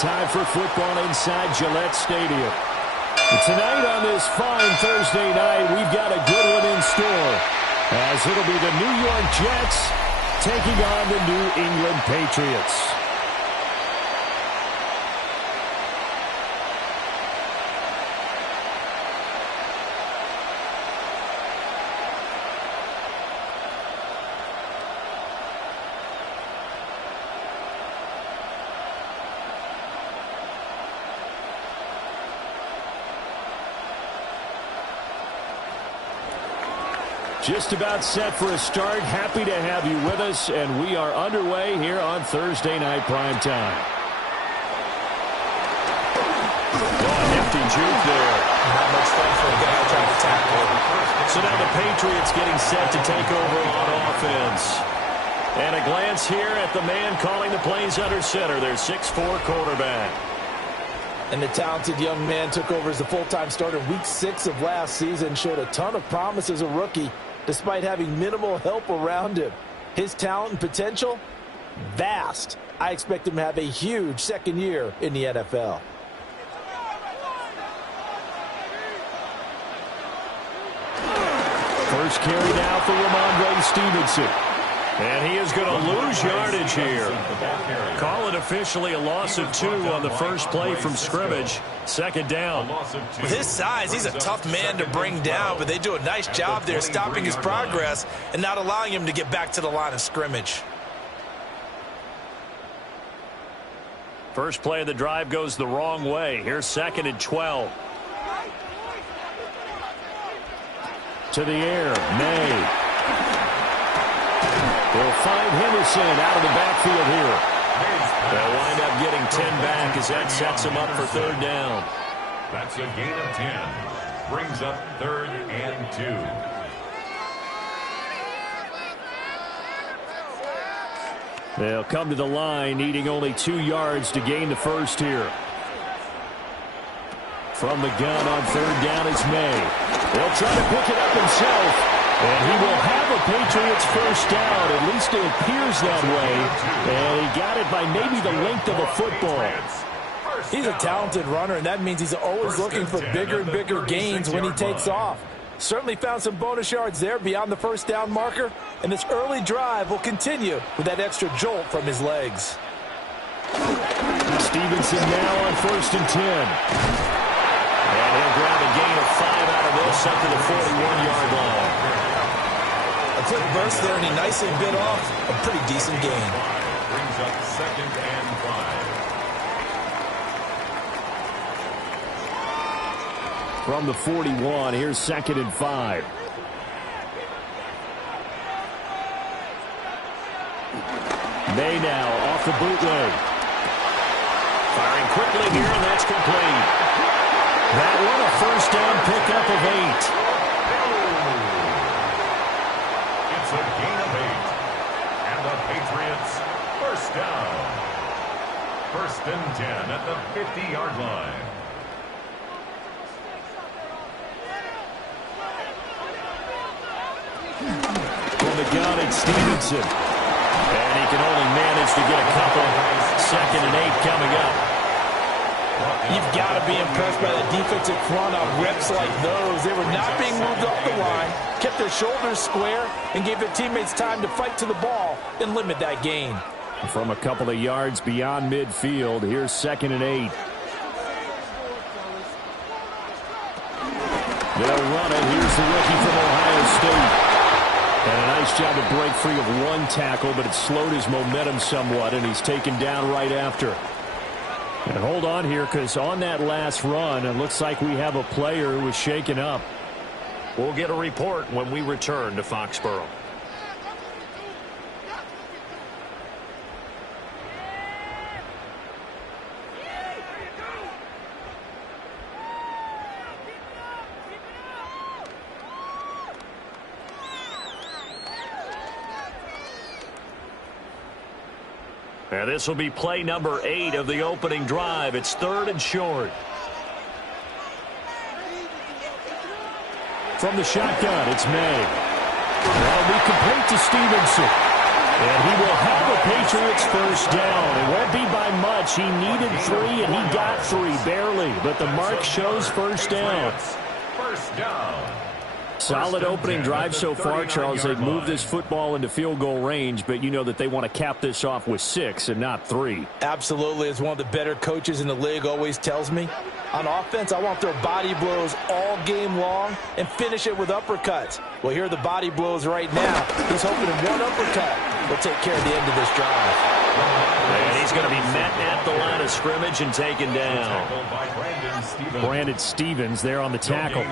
time for football inside Gillette Stadium. And tonight on this fine Thursday night, we've got a good one in store, as it'll be the New York Jets taking on the New England Patriots. Just about set for a start. Happy to have you with us, and we are underway here on Thursday Night Primetime. Oh, hefty juke there. Not much fun for a guy trying to tackle. So now the Patriots getting set to take over on offense. And a glance here at the man calling the plays under center, their 6'4" quarterback. And the talented young man took over as the full-time starter week 6 of last season, showed a ton of promise as a rookie, despite having minimal help around him. His talent and potential, vast. I expect him to have a huge second year in the NFL. First carry now for Ramondre Stevenson. And he is going to lose yardage here. Call it officially a loss of 2 on the first play from scrimmage. Second down. With his size, he's a tough man to bring down, but they do a nice job there stopping his progress and not allowing him to get back to the line of scrimmage. First play of the drive goes the wrong way. Here's 2nd and 12. To the air, May. They'll find Henderson out of the backfield here. They'll wind up getting 10 back as that sets them up for 3rd down. That's a gain of 10. Brings up 3rd and 2. They'll come to the line, needing only 2 yards to gain the first here. From the gun on 3rd down is May. They'll try to pick it up himself. And he will have a Patriots first down. At least it appears that way. And he got it by maybe the length of a football. He's a talented runner, and that means he's always looking for bigger and bigger gains when he takes off. Certainly found some bonus yards there beyond the first down marker. And this early drive will continue with that extra jolt from his legs. Stevenson now on 1st and 10. And he'll grab a gain of 5 out of this up to the 41-yard line. A quick burst there, and he nicely bit off a pretty decent gain. Brings up 2nd and 5. From the 41, here's 2nd and 5. May now off the bootleg. Firing quickly here, and that's complete. That one a first down pickup of 8. It's a gain of 8. And the Patriots first down. 1st and 10 at the 50-yard line. From the gun, it's Stevenson. And he can only manage to get a couple. 2nd and 8 coming up. You've got to be impressed by the defensive front on reps like those. They were not being moved up the line, kept their shoulders square, and gave their teammates time to fight to the ball and limit that gain. From a couple of yards beyond midfield, here's 2nd and 8. They'll run it. Here's the rookie from Ohio State. And a nice job to break free of 1 tackle, but it slowed his momentum somewhat, and he's taken down right after. And hold on here, because on that last run, it looks like we have a player who was shaken up. We'll get a report when we return to Foxborough. And this will be play number 8 of the opening drive. It's 3rd and short. From the shotgun, it's May. That'll be complete to Stevenson. And he will have a Patriots first down. It won't be by much. He needed 3, and he got 3, barely. But the mark shows first down. First down. Solid opening drive so far, Charles. They've moved this football into field goal range, but you know that they want to cap this off with 6 and not 3. Absolutely. As one of the better coaches in the league always tells me, on offense, I want their body blows all game long and finish it with uppercuts. Well, here are the body blows right now. He's hoping in one uppercut will take care of the end of this drive. And he's going to be met at the line of scrimmage and taken down. Brandon Stevens there on the tackle.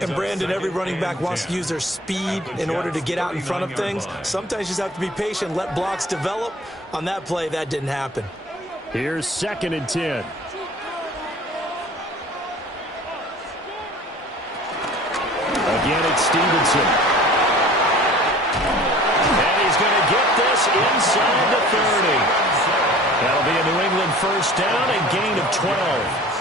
And Brandon, every running back wants to use their speed in order to get out in front of things. Sometimes you just have to be patient, let blocks develop. On that play, that didn't happen. Here's 2nd and 10. Again, it's Stevenson. And he's going to get this inside the 30. That'll be a New England first down and gain of 12.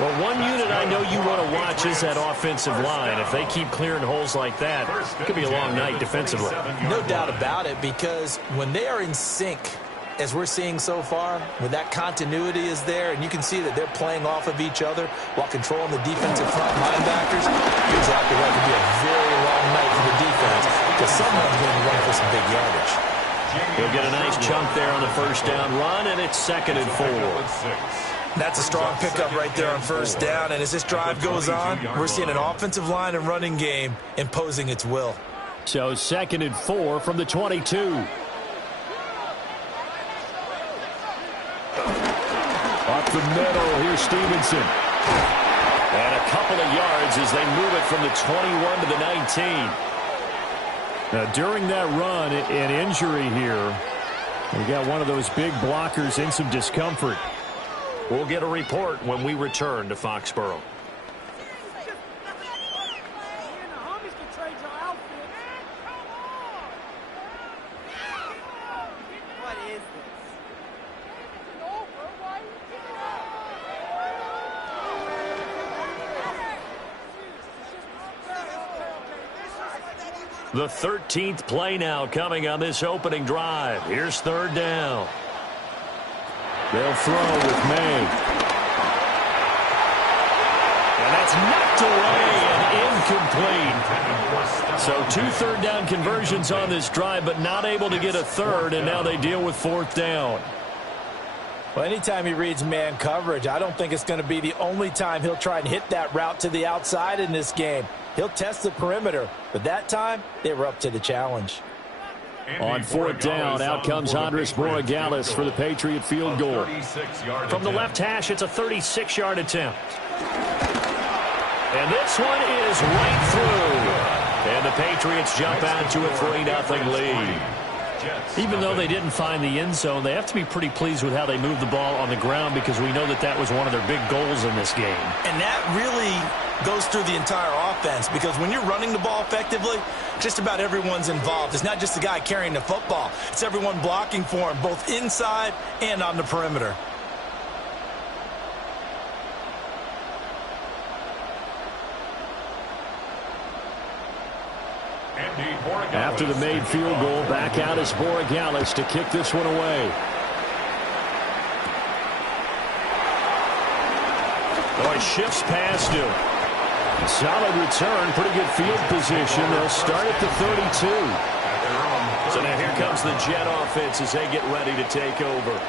Well, one unit I know you want to watch is that offensive line. If they keep clearing holes like that, it could be a long night defensively. No doubt about it, because when they are in sync, as we're seeing so far, when that continuity is there, and you can see that they're playing off of each other while controlling the defensive front linebackers, you're exactly right. It could be a very long night for the defense, because someone's going to run for some big yardage. He'll get a nice chunk there on the first down run, and it's 2nd and 4. That's a strong pickup right there on first down, and as this drive goes on, we're seeing an offensive line and running game imposing its will. So 2nd and 4 from the 22. Up the middle, here's Stevenson. And a couple of yards as they move it from the 21 to the 19. Now, during that run, an injury here. We got one of those big blockers in some discomfort. We'll get a report when we return to Foxborough. The 13th play now coming on this opening drive. Here's 3rd down. They'll throw with May. And that's knocked away and incomplete. So 2 third down conversions on this drive, but not able to get a third, and now they deal with 4th down. Well, anytime he reads man coverage, I don't think it's going to be the only time he'll try and hit that route to the outside in this game. He'll test the perimeter, but that time they were up to the challenge. On 4th down, out comes Andres Borregales for the Patriot field goal. From the left hash, it's a 36-yard attempt. And this one is right through. And the Patriots jump out to a 3-0 lead. Even though they didn't find the end zone, they have to be pretty pleased with how they moved the ball on the ground, because we know that that was one of their big goals in this game. And that really goes through the entire offense, because when you're running the ball effectively, just about everyone's involved. It's not just the guy carrying the football. It's everyone blocking for him, both inside and on the perimeter. After the made field goal, back out is Borregales to kick this one away. Oh, he shifts past him. Solid return, pretty good field position. They'll start at the 32. So now here comes the Jet offense as they get ready to take over.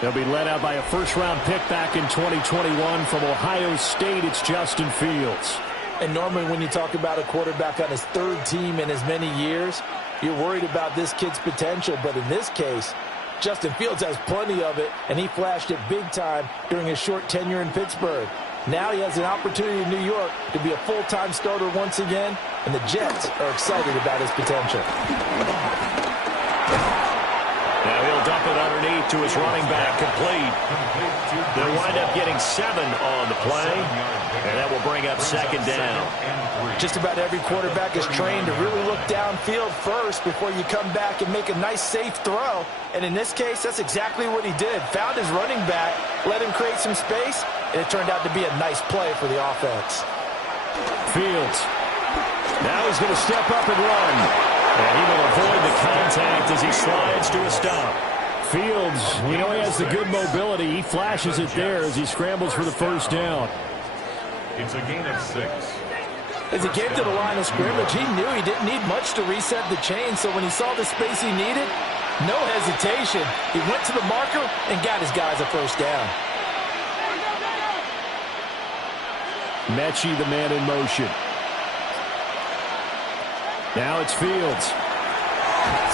They'll be led out by a first-round pick back in 2021 from Ohio State. It's Justin Fields. And normally when you talk about a quarterback on his 3rd team in as many years, you're worried about this kid's potential. But in this case, Justin Fields has plenty of it, and he flashed it big time during his short tenure in Pittsburgh. Now he has an opportunity in New York to be a full-time starter once again, and the Jets are excited about his potential. Now he'll dump it underneath to his running back, complete. They'll wind up getting 7 on the play, and that will bring up 2nd down. Just about every quarterback is trained to really look downfield first before you come back and make a nice, safe throw. And in this case, that's exactly what he did. Found his running back, let him create some space, and it turned out to be a nice play for the offense. Fields. Now he's going to step up and run. And he will avoid the contact as he slides to a stop. Fields, we know he has the good mobility. He flashes it there as he scrambles for the first down. It's a gain of 6. As he came to the line of scrimmage, he knew he didn't need much to reset the chain, so when he saw the space he needed, no hesitation. He went to the marker and got his guys a first down. Mechie, the man in motion. Now it's Fields.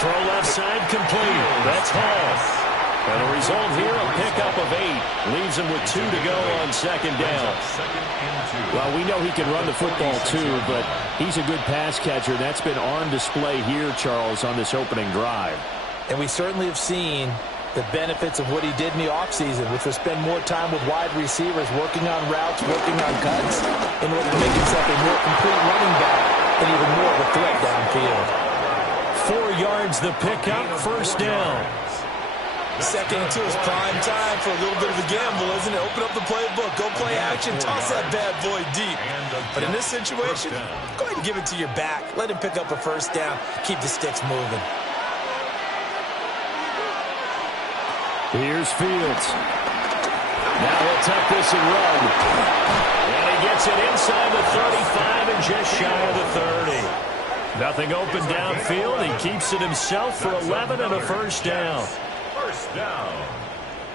Throw left side complete. That's Hall. And the result here, a pickup of 8. Leaves him with 2 to go on second down. Well, we know he can run the football too, but he's a good pass catcher. That's been on display here, Charles, on this opening drive. And we certainly have seen the benefits of what he did in the offseason, which was spend more time with wide receivers, working on routes, working on cuts, in order to make himself a more complete running back and even more of a threat downfield. 4 yards the pickup, first down. Second and 2 is prime time for a little bit of a gamble, isn't it? Open up the playbook, go play action, toss that bad boy deep. But in this situation, go ahead and give it to your back. Let him pick up a first down. Keep the sticks moving. Here's Fields. Now he'll tuck this and run. And he gets it inside the 35 and just shy of the 30. Nothing open downfield. He keeps it himself for 11 and a first down. First down.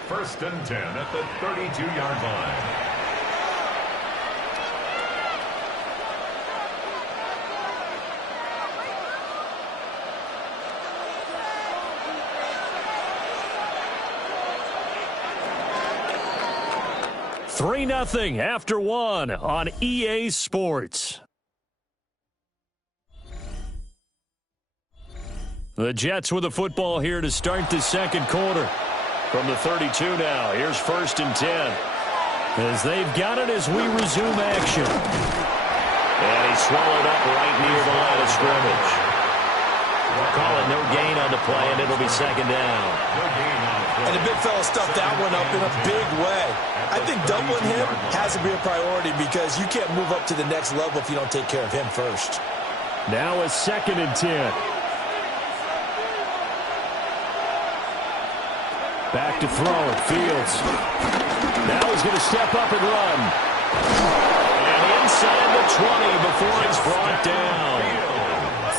1st and 10 at the 32-yard line. Three 0 after 1 on EA Sports. The Jets with the football here to start the second quarter. From the 32 now, here's 1st and 10. As they've got it as we resume action. And he's swallowed up right near the line of scrimmage. Calling no gain on the play, and it'll be second down. And the big fella stuffed that one up in a big way. I think doubling him has to be a priority because you can't move up to the next level if you don't take care of him first. Now a 2nd and 10. Back to throw. Fields. Now he's going to step up and run. And inside the 20 before it's brought down.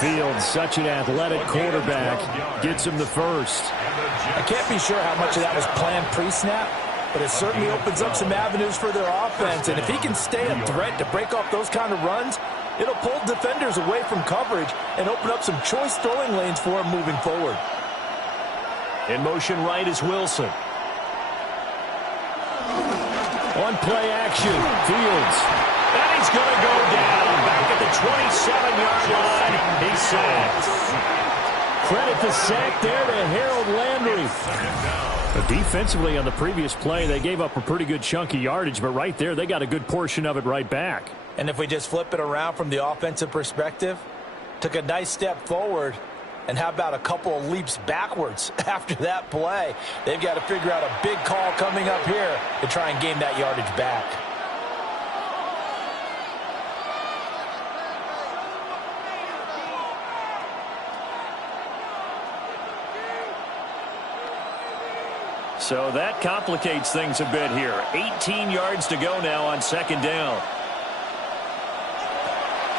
Fields, such an athletic quarterback, gets him the first. I can't be sure how much of that was planned pre-snap, but it certainly opens up some avenues for their offense. And if he can stay a threat to break off those kind of runs, it'll pull defenders away from coverage and open up some choice throwing lanes for him moving forward. In motion right is Wilson. On play action, Fields. And he's going to go down back at the 27-yard line. He's sacked. Credit the sack there to Harold Landry. Defensively on the previous play, they gave up a pretty good chunk of yardage, but right there, they got a good portion of it right back. And if we just flip it around from the offensive perspective, took a nice step forward, and how about a couple of leaps backwards after that play? They've got to figure out a big call coming up here to try and gain that yardage back. So that complicates things a bit here. 18 yards to go now on second down.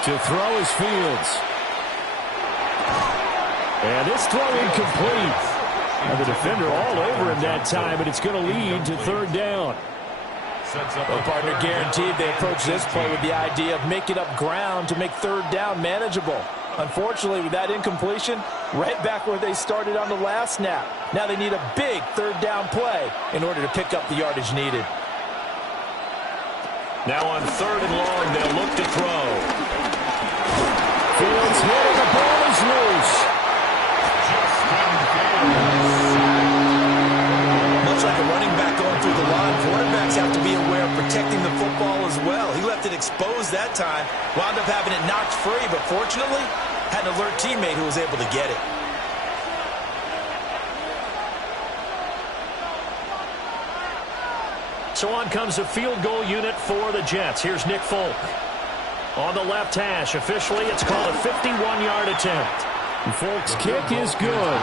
To throw is Fields. And this throw incomplete. And the defender all over him that time, but it's going to lead to third down. Well, partner, guaranteed they approach this play with the idea of making up ground to make third down manageable. Unfortunately, with that incompletion, right back where they started on the last snap. Now they need a big third down play in order to pick up the yardage needed. Now on third and long, they'll look to throw. Fields hit and the ball is loose. Much like a running back going through the line, quarterbacks have to be aware of protecting the football as well. He left it exposed that time, wound up having it knocked free, but fortunately, had an alert teammate who was able to get it. So on comes a field goal unit for the Jets. Here's Nick Folk. On the left hash, officially it's called a 51-yard attempt. Folks, kick is good.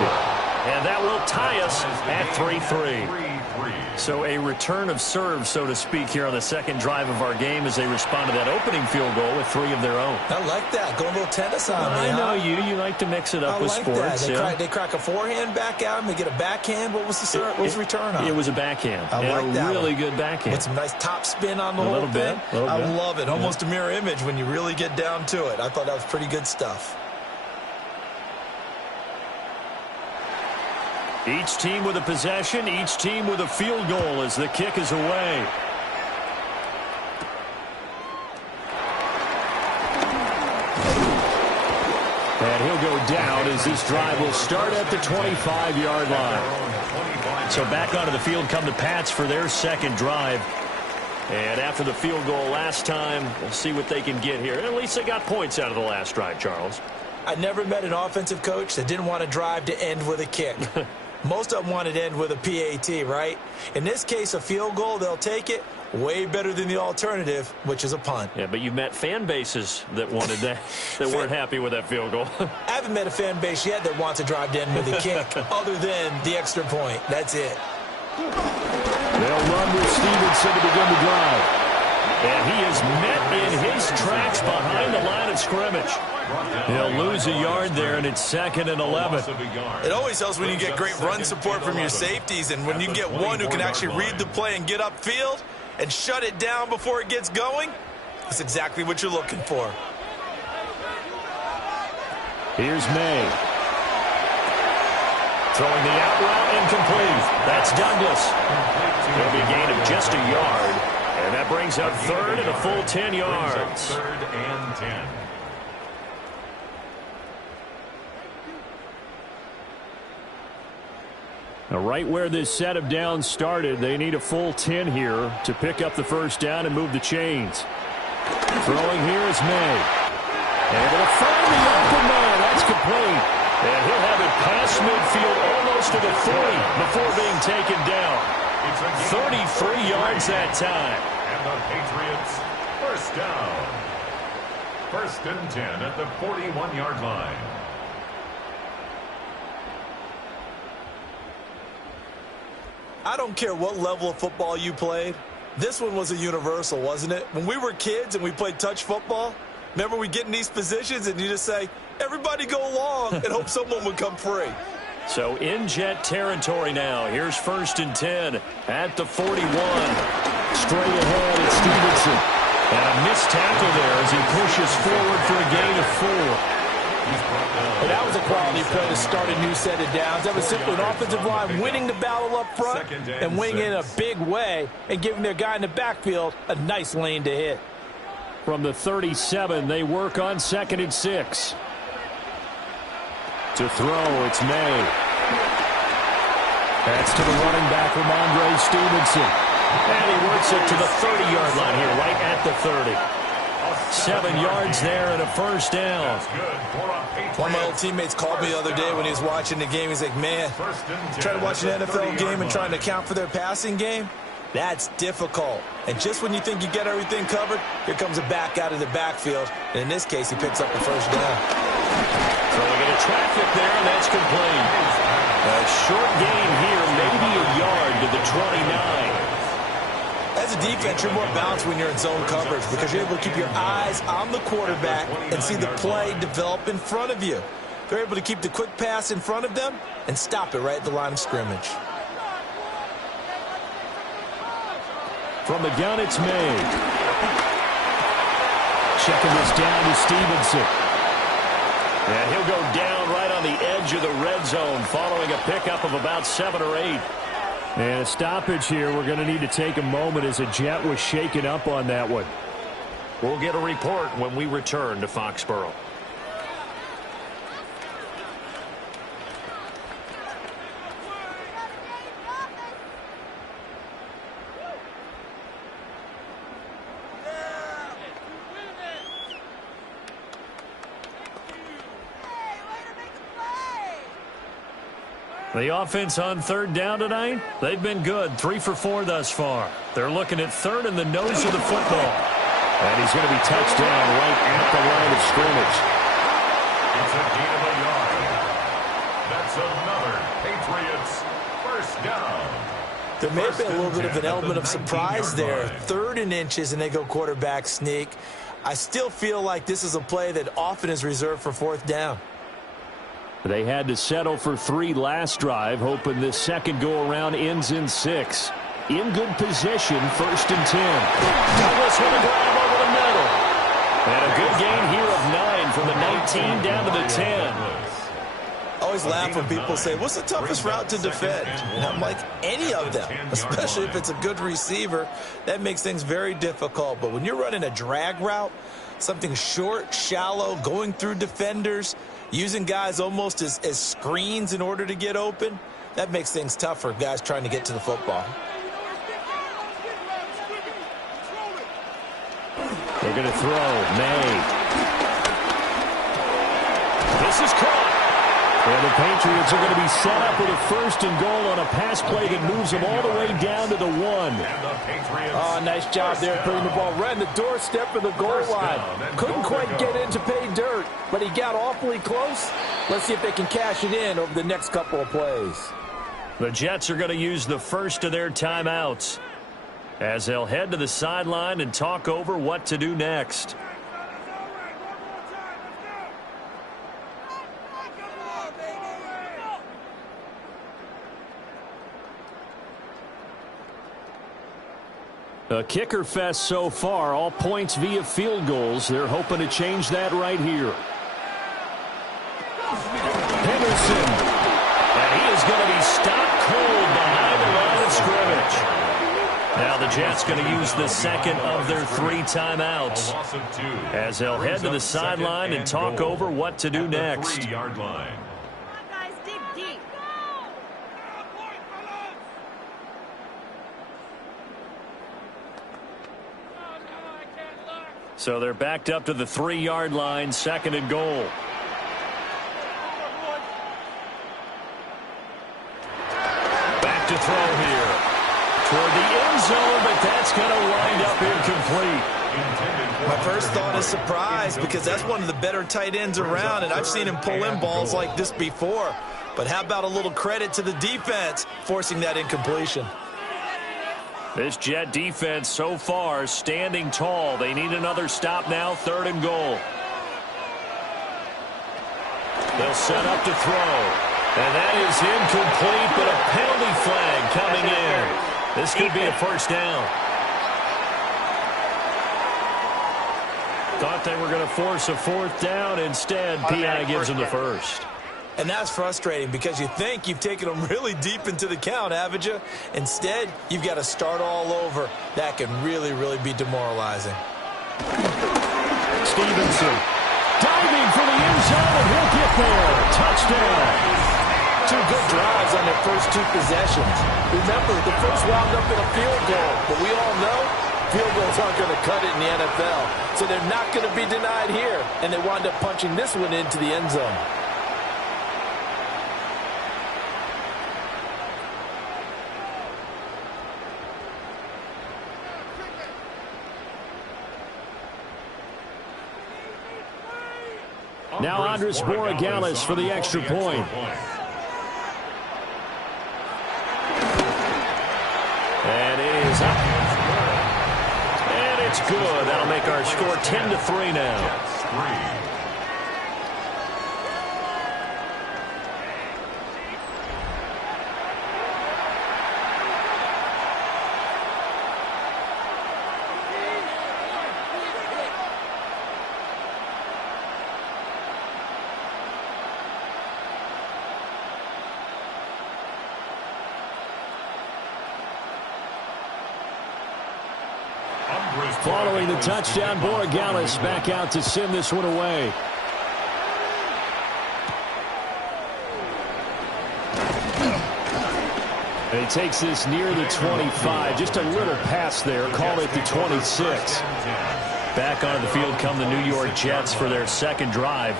And that will tie us at 3-3. So a return of serve, so to speak, here on the second drive of our game as they respond to that opening field goal with 3 of their own. I like that. Go a little tennis on me. I know you like to mix it up with sports. They crack a forehand back out and they get a backhand. What was the return on? It was a backhand. I like that. Really good backhand. With some nice top spin on the whole thing. I love it. Almost a mirror image when you really get down to it. I thought that was pretty good stuff. Each team with a possession, each team with a field goal as the kick is away. And he'll go down as this drive will start at the 25-yard line. So back onto the field come the Pats for their second drive. And after the field goal last time, we'll see what they can get here. At least they got points out of the last drive, Charles. I never met an offensive coach that didn't want to drive to end with a kick. Most of them wanted to end with a PAT, right? In this case, a field goal, they'll take it. Way better than the alternative, which is a punt. Yeah, but you've met fan bases that wanted that, that weren't happy with that field goal. I haven't met a fan base yet that wants to drive to end with a kick, other than the extra point. That's it. They'll run with Stevenson to begin the drive. And he is met in his tracks behind the line of scrimmage. He'll lose a yard there, and it's 2nd and 11. It always helps when you get great run support from your safeties, and when you get one who can actually read the play and get upfield and shut it down before it gets going, that's exactly what you're looking for. Here's May. Throwing the out route incomplete. That's Douglas. It'll be a gain of just a yard. And that brings up 3rd and a full 10 yards. 3rd and 10. Now, right where this set of downs started, they need a full 10 here to pick up the first down and move the chains. Throwing here is May. Able to find the open man. That's complete. And he'll have it past midfield almost to the 40 before being taken down. 33 yards that time. And the Patriots, first down. 1st and 10 at the 41-yard line. I don't care what level of football you played. This one was a universal, wasn't it? When we were kids and we played touch football, remember we get in these positions and you just say, everybody go along and hope someone would come free. So in jet territory now. Here's 1st and 10 at the 41. Straight ahead, it's Stevenson. And a missed tackle there as he pushes forward for a gain of 4. But that was a quality play to start a new set of downs. That was simply an offensive line winning the battle up front and winning in a big way and giving their guy in the backfield a nice lane to hit. From the 37, they work on 2nd and 6. To throw, it's May. That's to the running back, Ramondre Stevenson. And he works it to the 30-yard line here, right at the 30. 7 yards there and a first down. One of my old teammates called me the other day when he was watching the game. He's like, man, trying to watch an NFL game and trying to account for their passing game, that's difficult. And just when you think you get everything covered, here comes a back out of the backfield. And in this case, he picks up the first down. Throwing into traffic there, and that's complete. A short gain here, maybe a yard to the 29. As a defense, you're more balanced when you're in zone coverage because you're able to keep your eyes on the quarterback and see the play develop in front of you. They're able to keep the quick pass in front of them and stop it right at the line of scrimmage. From the gun, it's May. Checking this down to Stevenson. And he'll go down right on the edge of the red zone following a pickup of about 7 or 8. And a stoppage here. We're going to need to take a moment as a jet was shaken up on that one. We'll get a report when we return to Foxborough. The offense on 3rd down tonight, they've been good. 3 for 4 thus far. They're looking at 3rd in the nose of the football. And he's going to be touched down right at the line of scrimmage. It's a gain of a yard. It's another Patriots first down. There may have been a little bit of an element of surprise there. 3rd and inches, and they go quarterback sneak. I still feel like this is a play that often is reserved for 4th down. They had to settle for 3 last drive, hoping this second go-around ends in 6. In good position, 1st and 10. Douglas with a grab over the middle. And a good gain here of 9 from the 19 down to the 10. I always laugh when people say, what's the toughest route to defend? And I'm like, any of them, especially if it's a good receiver. That makes things very difficult. But when you're running a drag route, something short, shallow, going through defenders, using guys almost as screens in order to get open, that makes things tough for guys trying to get to the football. They're going to throw. May. This is caught. And the Patriots are going to be set up with a 1st and goal on a pass play that moves them all the way down to the 1. Oh, nice job there putting the ball right in the doorstep of the goal line. Couldn't quite get in to pay dirt, but he got awfully close. Let's see if they can cash it in over the next couple of plays. The Jets are going to use the first of their timeouts as they'll head to the sideline and talk over what to do next. A kicker fest so far, all points via field goals. They're hoping to change that right here. Henderson. And he is going to be stopped cold behind the line of scrimmage. Now the Jets going to use the second of their 3 timeouts as they'll head to the sideline and talk over what to do next. 3-yard line. So they're backed up to the 3-yard line, 2nd and goal. Back to throw here. Toward the end zone, but that's going to wind up incomplete. My first thought is surprise because that's one of the better tight ends around, and I've seen him pull in balls like this before. But how about a little credit to the defense forcing that incompletion? This Jet defense so far standing tall. They need another stop now, 3rd and goal. They'll set up to throw. And that is incomplete, but a penalty flag coming in. This could be a 1st down. Thought they were going to force a 4th down. Instead, PI gives them the 1st. And that's frustrating because you think you've taken them really deep into the count, haven't you? Instead, you've got to start all over. That can really, really be demoralizing. Stevenson diving for the end zone, and he'll get there. Touchdown. 2 good drives on their first 2 possessions. Remember, the first wound up in a field goal, but we all know field goals aren't going to cut it in the NFL. So they're not going to be denied here, and they wind up punching this one into the end zone. Now Andres Borregales for the extra point. And it is up. And it's good. That'll make our score 10-3 now. Following the touchdown, Borregales back out to send this one away. And he takes this near the 25. Just a little pass there. Call it the 26. Back onto the field come the New York Jets for their 2nd drive.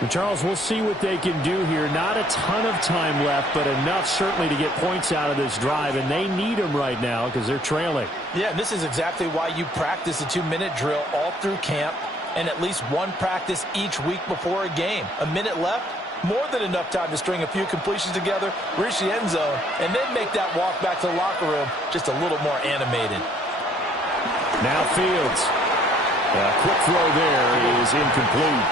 And Charles, we'll see what they can do here. Not a ton of time left, but enough certainly to get points out of this drive, and they need them right now because they're trailing. Yeah, this is exactly why you practice a 2-minute drill all through camp and at least one practice each week before a game. A minute left, more than enough time to string a few completions together, reach the end zone, and then make that walk back to the locker room just a little more animated. Now Fields. A quick throw there is incomplete.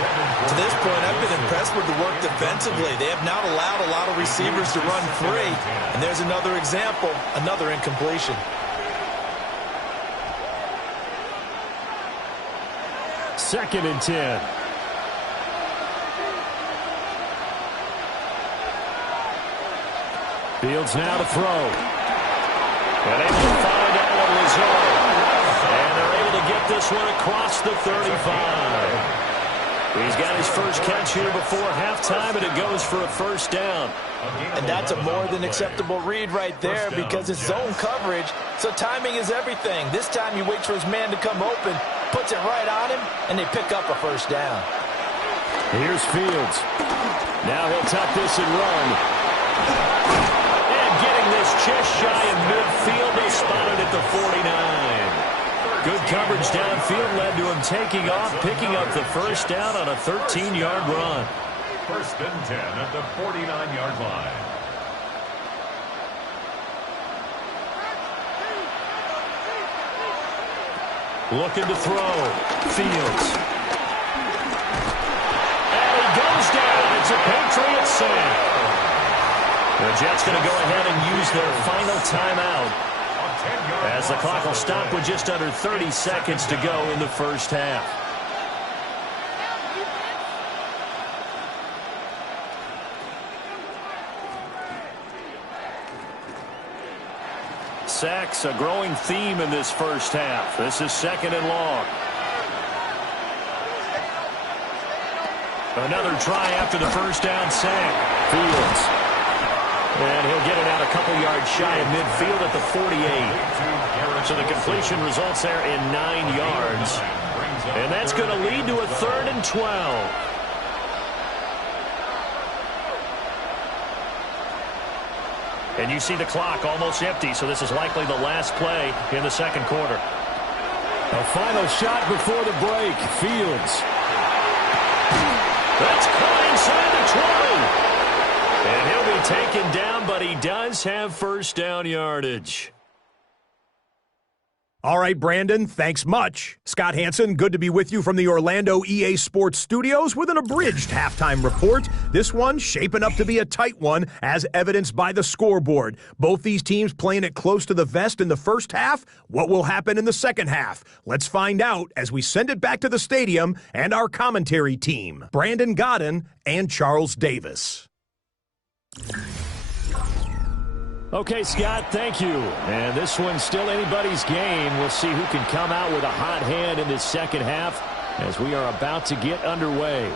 To this point, I've been impressed with the work defensively. They have not allowed a lot of receivers to run free. And there's another example, another incompletion. Second and 10. Fields now to throw. And able to find Allen Lazard. And they're able to get this one across the 35. He's got his first catch here before halftime, and it goes for a first down. And that's a more than acceptable read right there because it's zone coverage, so timing is everything. This time he waits for his man to come open, puts it right on him, and they pick up a first down. Here's Fields. Now he'll tuck this and run. And getting this just shy of midfield, they spotted at the 49. Good coverage downfield led to him taking off, picking up the first down on a 13-yard run. First and 10 at the 49-yard line. Looking to throw. Fields. And he goes down. It's a Patriots sack. The Jets going to go ahead and use their final timeout, as the clock will stop with just under 30 seconds to go in the first half. Sacks, a growing theme in this first half. This is second and long. Another try after the first down sack. Fields. And he'll get it out a couple yards shy of midfield at the 48. So the completion results there in 9 yards. And that's going to lead to a 3rd and 12. And you see the clock almost empty, so this is likely the last play in the second quarter. A final shot before the break. Fields. That's caught inside the 20. And he'll be taken down, but he does have first down yardage. All right, Brandon, thanks much. Scott Hansen, good to be with you from the Orlando EA Sports Studios with an abridged halftime report. This one shaping up to be a tight one, as evidenced by the scoreboard. Both these teams playing it close to the vest in the first half. What will happen in the second half? Let's find out as we send it back to the stadium and our commentary team, Brandon Godden and Charles Davis. Okay, Scott, thank you. And this one's still anybody's game. We'll see who can come out with a hot hand in this second half as we are about to get underway.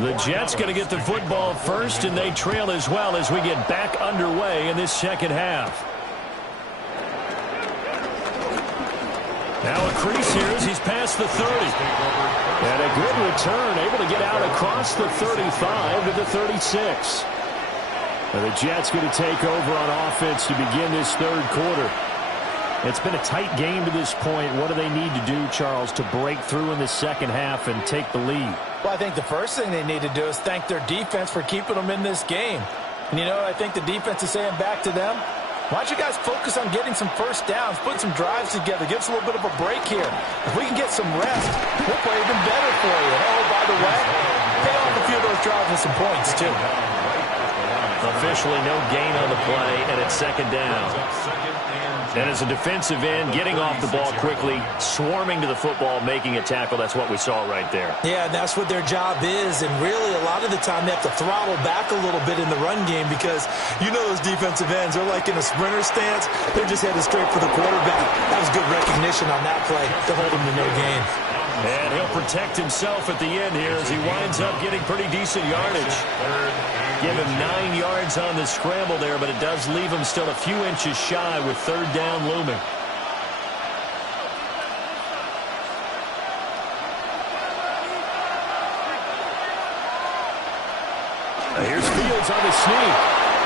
The Jets going to get the football first, and they trail as well as we get back underway in this second half. Now a crease here as he's past the 30. And a good return, able to get out across the 35 to the 36. And the Jets going to take over on offense to begin this third quarter. It's been a tight game to this point. What do they need to do, Charles, to break through in the second half and take the lead? Well, I think the first thing they need to do is thank their defense for keeping them in this game. And, you know, I think the defense is saying back to them, why don't you guys focus on getting some first downs, put some drives together, give us a little bit of a break here. If we can get some rest, we'll play even better for you. And, oh, by the way, pay off a few of those drives with some points, too. Officially no gain on the play, and it's second down. And as a defensive end, getting off the ball quickly, swarming to the football, making a tackle, that's what we saw right there. Yeah, that's what their job is, and really a lot of the time they have to throttle back a little bit in the run game because you know those defensive ends are like in a sprinter stance. They're just headed straight for the quarterback. That was good recognition on that play to hold him to no gain. And he'll protect himself at the end here as he winds up getting pretty decent yardage. Give him 9 yards on the scramble there, but it does leave him still a few inches shy with third down looming. He's on the sneak.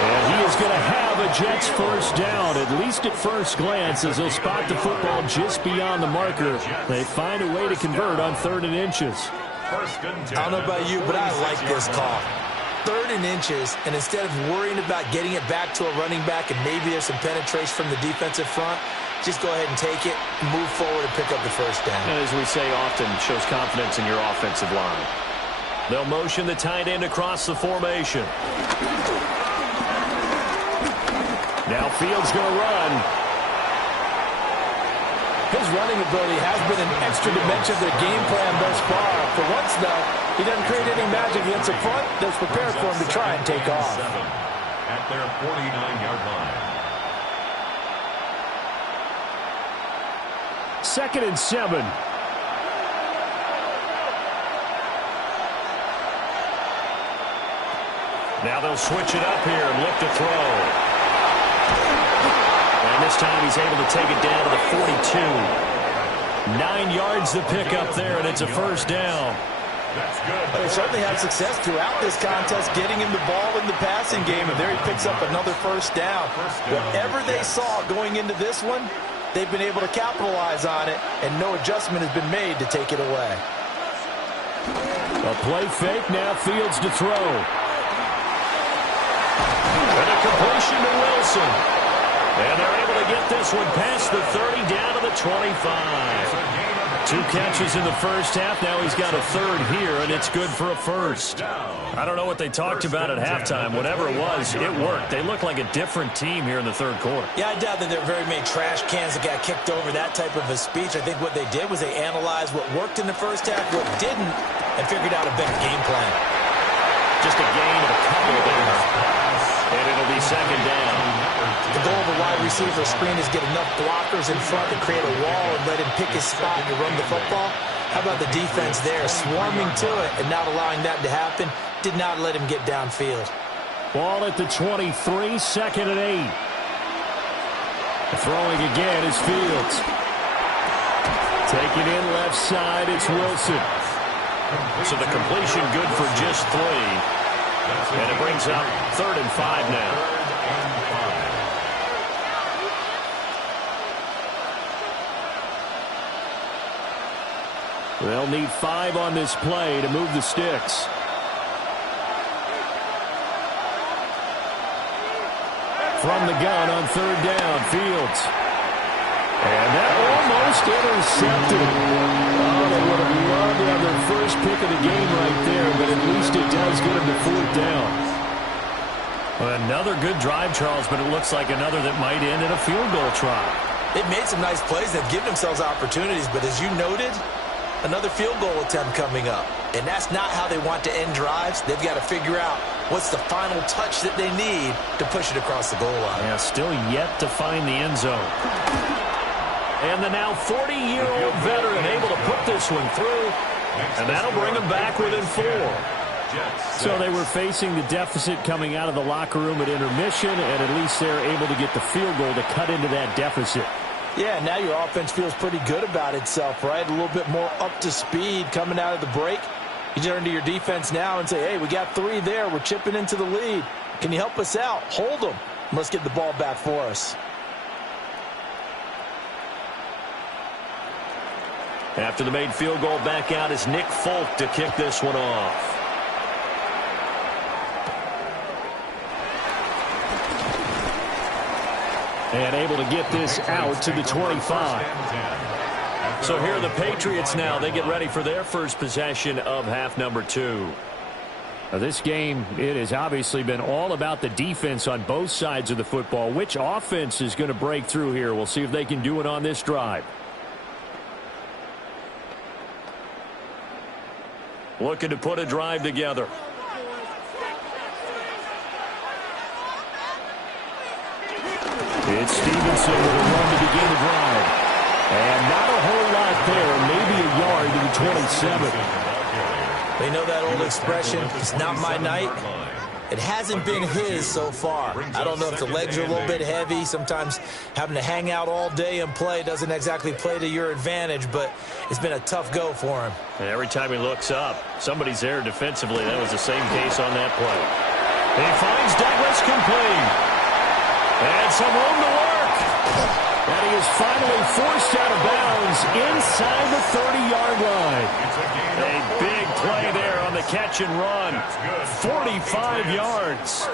And he is going to have a Jets first down, at least at first glance, as they'll spot the football just beyond the marker. They find a way to convert on 3rd and inches. I don't know about you, but I like this call. 3rd and inches, and instead of worrying about getting it back to a running back and maybe there's some penetration from the defensive front, just go ahead and take it, move forward, and pick up the first down. And as we say often, shows confidence in your offensive line. They'll motion the tight end across the formation. Now Fields going to run. His running ability has been an extra dimension of their game plan thus far. For once, though, he doesn't create any magic against the front that's prepared for him to try and take off. At their 49-yard line. 2nd and 7. Now they'll switch it up here and look to throw. And this time he's able to take it down to the 42. 9 yards to pick up there, and it's a first down. That's good. They certainly had success throughout this contest getting him the ball in the passing game, and there he picks up another first down. Whatever they saw going into this one, they've been able to capitalize on it, and no adjustment has been made to take it away. A play fake, now Fields to throw. And a completion to Wilson. And they're able to get this one past the 30 down to the 25. 2 catches in the first half. Now he's got a 3rd here, and it's good for a first. I don't know what they talked about at halftime. Whatever it was, it worked. They look like a different team here in the 3rd quarter. Yeah, I doubt that there are very many trash cans that got kicked over, that type of a speech. I think what they did was they analyzed what worked in the first half, what didn't, and figured out a better game plan. Just a gain of a couple there. And it'll be 2nd down. The goal of a wide receiver screen is get enough blockers in front to create a wall and let him pick his spot to run the football. How about the defense there, swarming to it and not allowing that to happen? Did not let him get downfield. Ball at the 23, 2nd and 8. Throwing again is Fields. Taking in left side, it's Wilson. So the completion good for just 3. And it brings up 3rd and 5 now. They'll need 5 on this play to move the sticks. From the gun on 3rd down, Fields. And that almost intercepted. Oh, they would have loved to have their first pick of the game right there, but at least it does get them to 4th down. Another good drive, Charles, but it looks like another that might end in a field goal try. They've made some nice plays. They've given themselves opportunities, but as you noted, another field goal attempt coming up. And that's not how they want to end drives. They've got to figure out what's the final touch that they need to push it across the goal line. Yeah, still yet to find the end zone. And the now 40-year-old veteran able to put this one through. And that'll bring them back within 4. So they were facing the deficit coming out of the locker room at intermission, and at least they're able to get the field goal to cut into that deficit. Yeah, now your offense feels pretty good about itself, right? A little bit more up to speed coming out of the break. You turn to your defense now and say, hey, we got 3 there. We're chipping into the lead. Can you help us out? Hold them. Let's get the ball back for us. After the made field goal, back out is Nick Folk to kick this one off. And able to get this out to the 25. So here are the Patriots now. They get ready for their first possession of half number 2. Now this game, it has obviously been all about the defense on both sides of the football. Which offense is going to break through here? We'll see if they can do it on this drive. Looking to put a drive together. It's Stevenson with a run to begin the drive. And not a whole lot there, maybe a yard to the 27. They know that old expression, it's not my night. It hasn't been his so far. I don't know if the legs are a little bit heavy. Sometimes having to hang out all day and play doesn't exactly play to your advantage, but it's been a tough go for him. And every time he looks up, somebody's there defensively. That was the same case on that play. He finds Douglas complete. And some room to work. And he is finally forced out of bounds inside the 30-yard line. A big play there on the catch and run. 45 yards.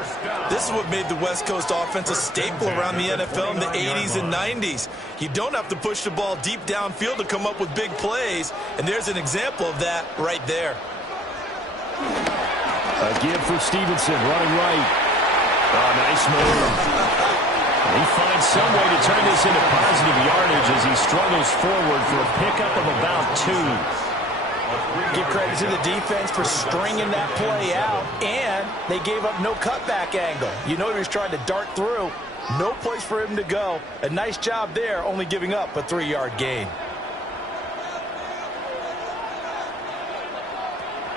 This is what made the West Coast offense a staple around the NFL in the 80s and 90s. You don't have to push the ball deep downfield to come up with big plays, and there's an example of that right there. A give for Stevenson, running right. Oh, nice move. He finds some way to turn this into positive yardage as he struggles forward for a pickup of about 2. Give credit to the defense for stringing that play out, and they gave up no cutback angle. You know he was trying to dart through. No place for him to go. A nice job there, only giving up a 3-yard gain.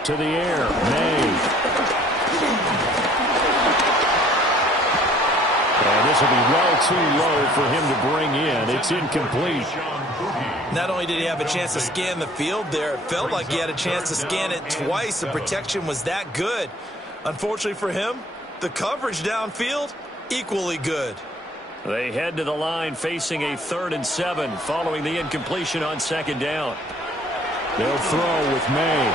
To the air, May. And this will be well too low for him to bring in. It's incomplete. Not only did he have a chance to scan the field there, it felt like he had a chance to scan it twice. The protection was that good. Unfortunately for him, the coverage downfield, equally good. They head to the line facing a 3rd and 7 following the incompletion on 2nd down. They'll throw with May.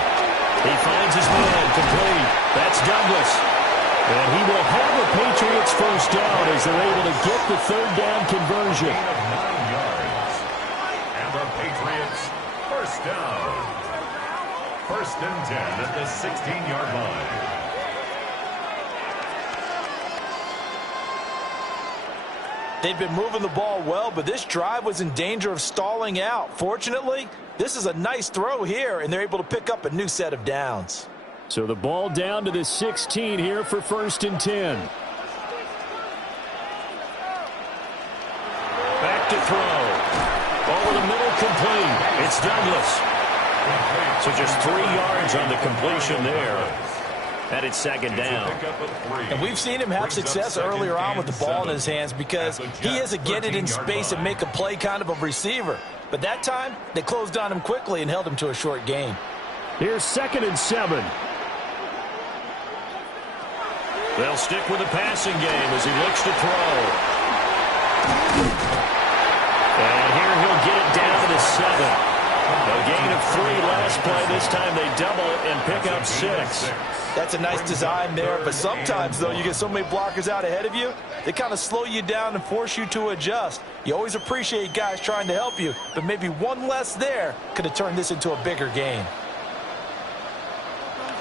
He finds his man complete. That's Douglas. And he will have the Patriots first down as they're able to get the 3rd down conversion. 9 yards. And the Patriots first down. 1st and 10 at the 16-yard line. They'd been moving the ball well, but this drive was in danger of stalling out. Fortunately, this is a nice throw here, and they're able to pick up a new set of downs. So the ball down to the 16 here for 1st and 10. Back to throw. Over the middle, complete. It's Douglas. So just 3 yards on the completion there. And it's 2nd down. And we've seen him have success earlier on with the ball in his hands because he is a get it in space and make a play kind of a receiver. But that time, they closed on him quickly and held him to a short gain. Here's 2nd and 7. They'll stick with the passing game as he looks to throw. And here he'll get it down to the 7. A gain of 3 last play. This time they double it and pick up 6. That's a nice design there, but sometimes, though, you get so many blockers out ahead of you, they kind of slow you down and force you to adjust. You always appreciate guys trying to help you, but maybe one less there could have turned this into a bigger gain.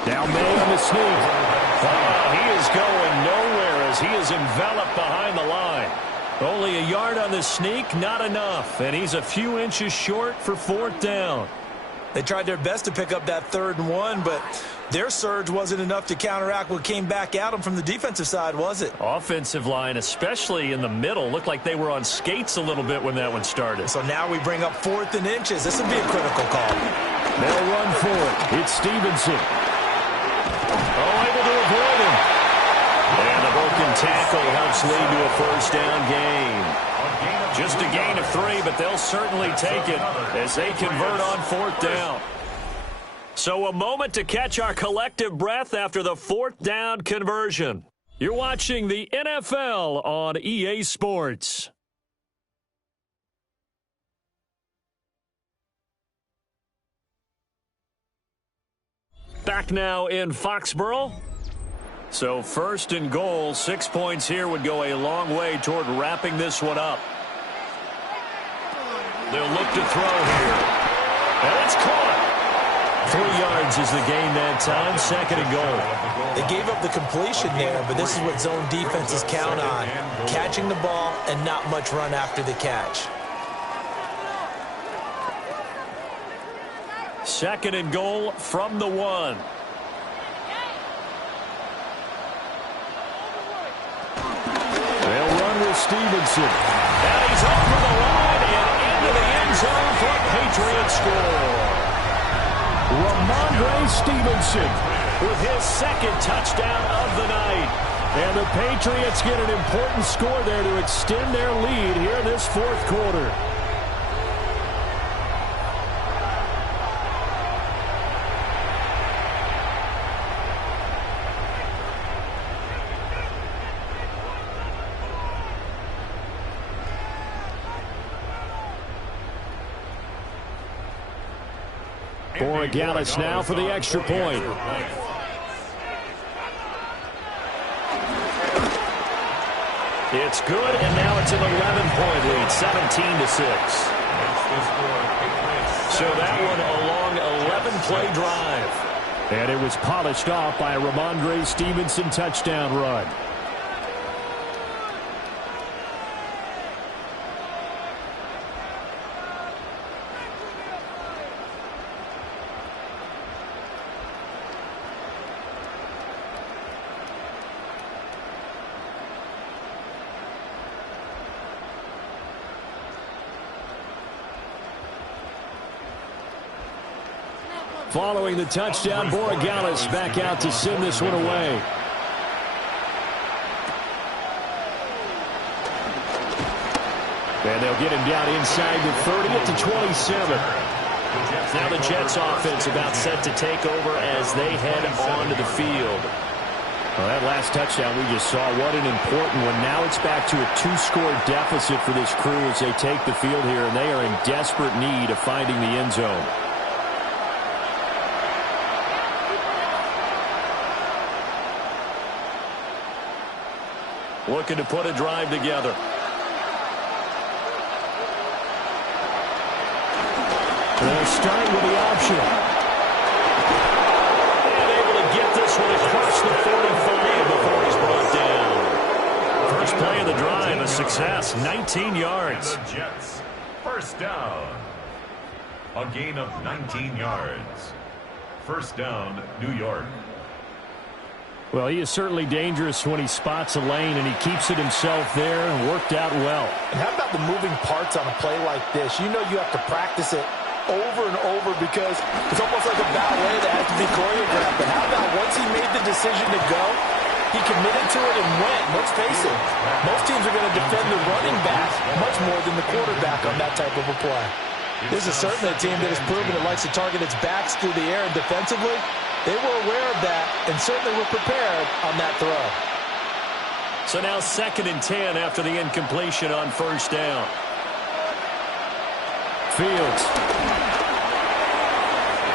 Now May on the sneak. Oh, he is going nowhere as he is enveloped behind the line. Only a yard on the sneak, not enough. And he's a few inches short for 4th down. They tried their best to pick up that 3rd and 1, but their surge wasn't enough to counteract what came back at them from the defensive side, was it? Offensive line, especially in the middle, looked like they were on skates a little bit when that one started. So now we bring up 4th and inches. This would be a critical call. They'll run for it. It's Stevenson. Oh, able to avoid him. And the broken tackle helps lead to a 1st down gain. Just a gain of 3, but they'll certainly take it as they convert on 4th down. So a moment to catch our collective breath after the 4th down conversion. You're watching the NFL on EA Sports. Back now in Foxborough. So 1st and goal, 6 points here would go a long way toward wrapping this one up. They'll look to throw here. And it's caught. 3 yards is the gain that time. 2nd and goal. They gave up the completion there, but this is what zone defenses count on. Catching the ball and not much run after the catch. 2nd and goal from the 1. They'll run with Stevenson. And he's over the line and into the end zone for a Patriot score. Ramondre Stevenson with his 2nd touchdown of the night. And the Patriots get an important score there to extend their lead here in this 4th quarter. Borregales now for the extra point. It's good, and now it's an 11-point lead, 17-6. So that one a long 11-play drive. And it was polished off by a Ramondre Stevenson touchdown run. Following the touchdown, Borregales back out to send this one away. And they'll get him down inside the 30 at the 27. Now the Jets offense about set to take over as they head onto the field. Well, that last touchdown we just saw, what an important one. Now it's back to a 2-score deficit for this crew as they take the field here, and they are in desperate need of finding the end zone. Looking to put a drive together. They'll start with the option. And able to get this one across the 45 before he's brought down. First play of the drive, a success, 19 yards. The Jets, first down. A gain of 19 yards. First down, New York. Well, he is certainly dangerous when he spots a lane, and he keeps it himself there and worked out well. And how about the moving parts on a play like this? You know you have to practice it over and over because it's almost like a ballet that has to be choreographed. But how about once he made the decision to go, he committed to it and went. Let's face it, most teams are going to defend the running back much more than the quarterback on that type of a play. This is certainly a team that has proven it likes to target its backs through the air, and defensively, they were aware of that and certainly were prepared on that throw. So now 2nd and 10 after the incompletion on first down. Fields.